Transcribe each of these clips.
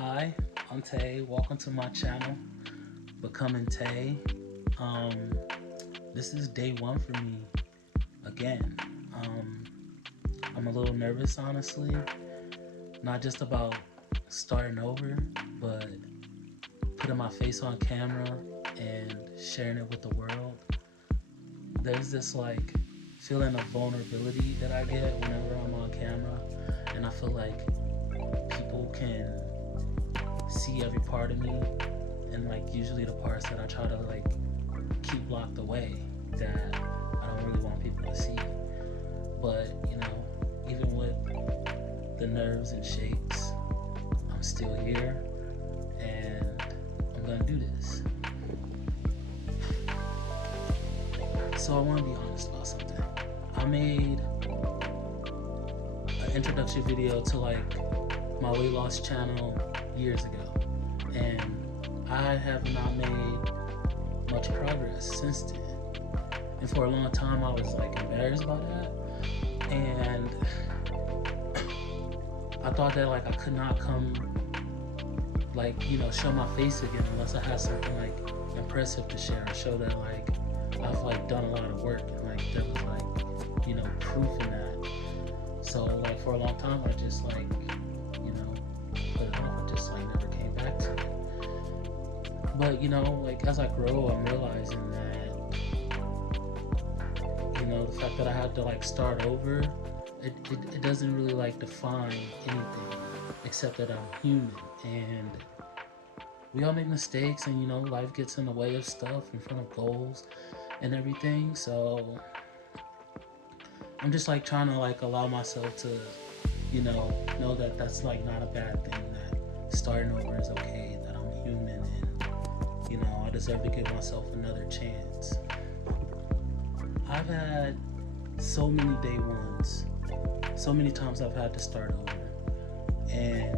Hi, I'm Tay. Welcome to my channel, Becoming Tay. Um, this is day one for me again. Um, I'm a little nervous, honestly, not just about starting over, but putting my face on camera and sharing it with the world. There's this feeling of vulnerability that I get whenever I'm on camera, and I feel like people can see every part of me, and usually the parts that I try to keep locked away that I don't really want people to see. But even with the nerves and shakes, I'm still here and I'm gonna do this. So I want to be honest about something. I made an introductory video to my weight loss channel years ago, and I have not made much progress since then. And for a long time I was embarrassed by that, and I thought that I could not come show my face again unless I had something impressive to share, or show that I've done a lot of work, and there was proof in that. So for a long time I just put it off and just never came back to it. But as I grow, I'm realizing that the fact that I had to start over, it doesn't really define anything except that I'm human, and we all make mistakes, and life gets in the way of stuff in front of goals and everything. So I'm just trying to allow myself to know that that's not a bad thing, that starting over is okay, that I'm human, and I deserve to give myself another chance. I've had so many day ones, so many times I've had to start over, and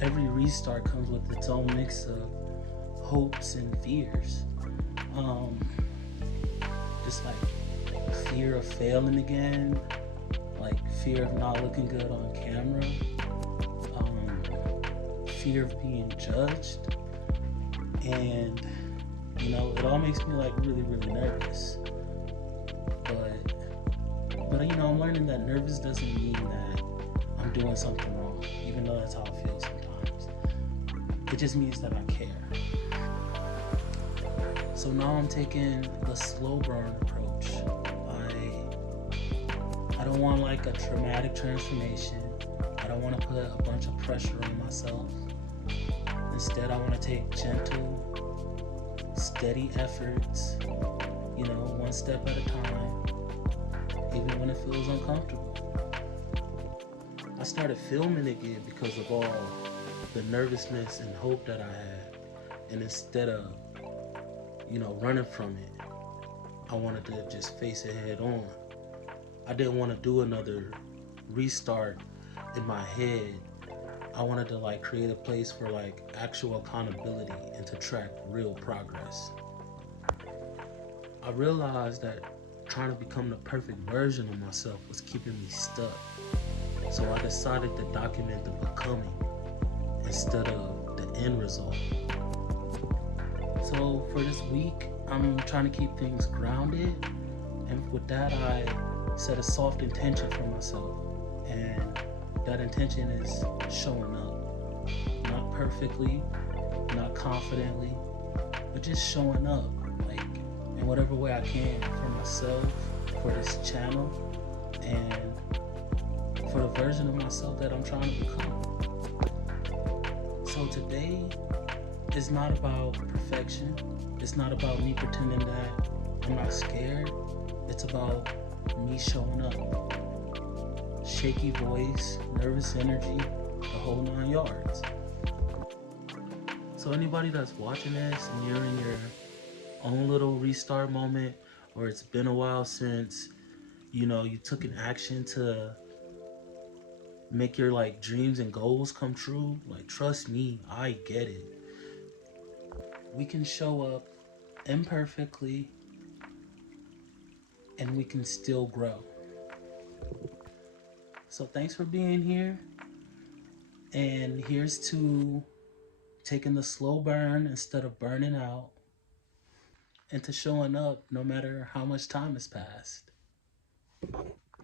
every restart comes with its own mix of hopes and fears. Just fear of failing again, fear of not looking good on camera, fear of being judged, and it all makes me really nervous. But I'm learning that nervous doesn't mean that I'm doing something wrong, even though that's how I feel sometimes. It just means that I care. So now I'm taking the slow burn approach. I don't want a traumatic transformation. I don't want to put a bunch of pressure on myself. Instead, I want to take gentle, steady efforts, one step at a time, even when it feels uncomfortable. I started filming again because of all the nervousness and hope that I had. And instead of, running from it, I wanted to just face it head on. I didn't want to do another restart in my head. I wanted to create a place for actual accountability and to track real progress. I realized that trying to become the perfect version of myself was keeping me stuck. So I decided to document the becoming instead of the end result. So for this week, I'm trying to keep things grounded, and with that I set a soft intention for myself, and that intention is showing up. Not perfectly, not confidently, but just showing up in whatever way I can for myself, for this channel, and for the version of myself that I'm trying to become. So today is not about perfection. It's not about me pretending that I'm not scared. It's about me showing up. Shaky voice, nervous energy, the whole 9 yards. So anybody that's watching this and you're in your own little restart moment, or it's been a while since you took an action to make your dreams and goals come true, trust me, I get it. We can show up imperfectly and we can still grow. So thanks for being here, And here's to taking the slow burn instead of burning out, and to showing up no matter how much time has passed.